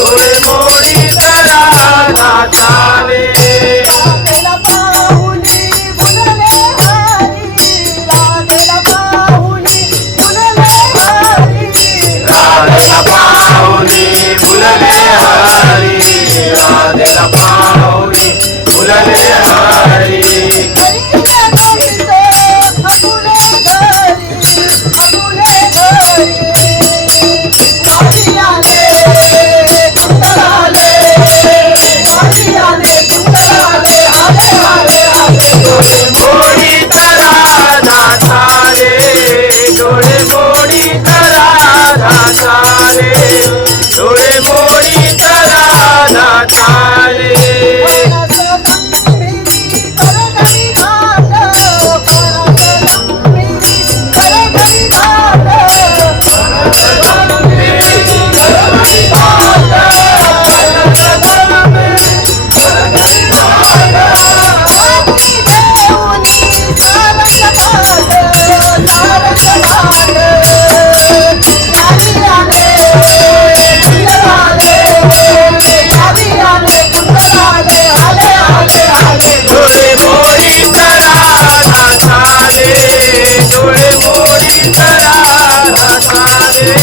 सोय मोरी करा नाचावे राधेला पाहुनी फुलले हरी राधेला पाहुनी फुलले Hari Thank you.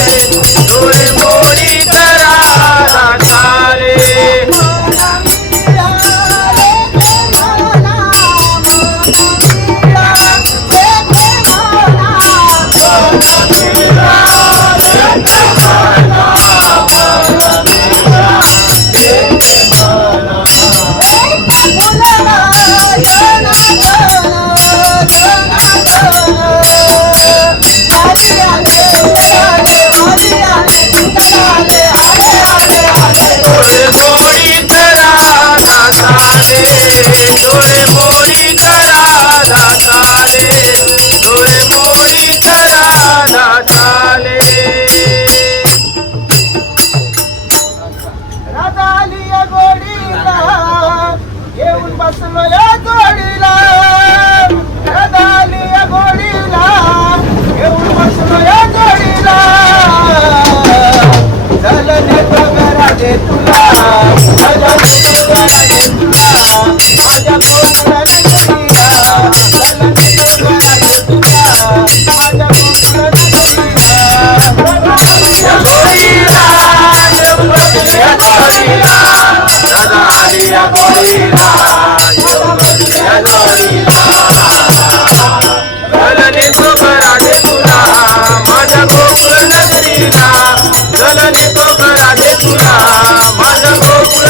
no es bonito. తోకరా దేవుడా మన గోకుల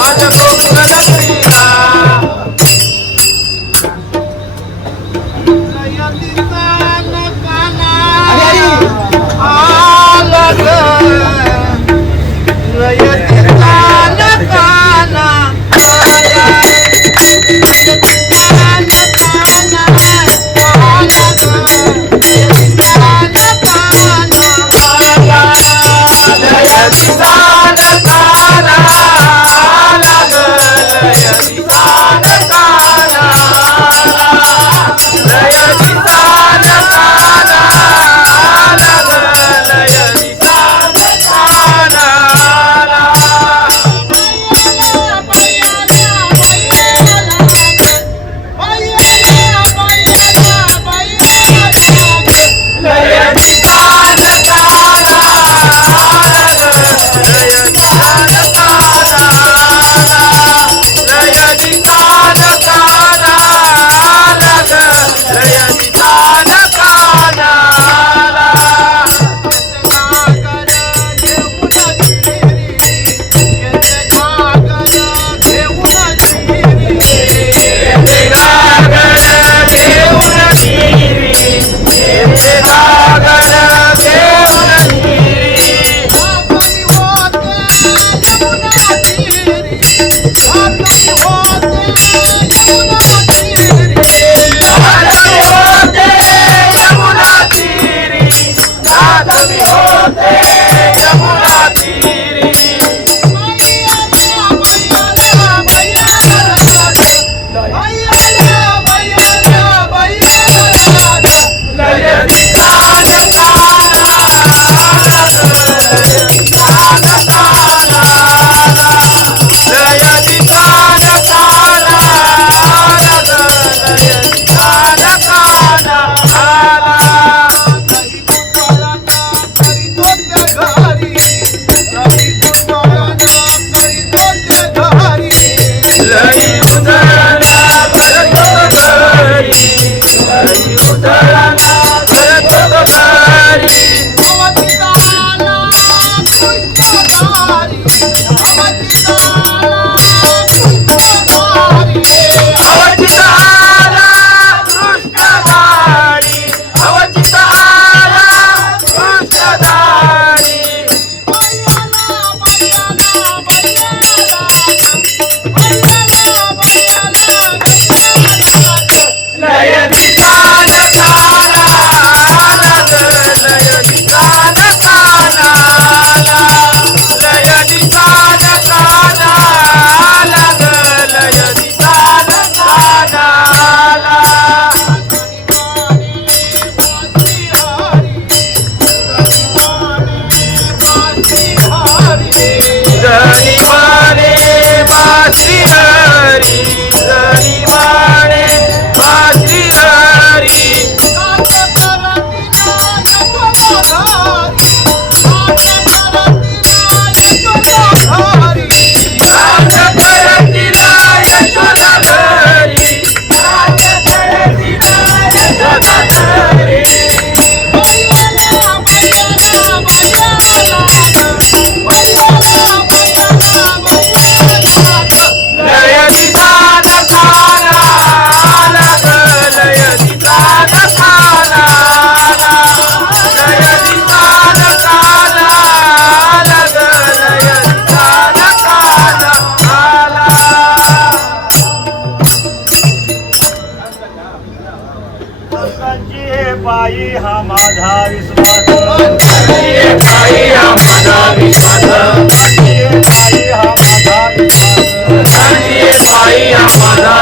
আমার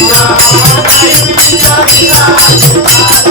Allah, Allah, you Allah,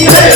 Yeah.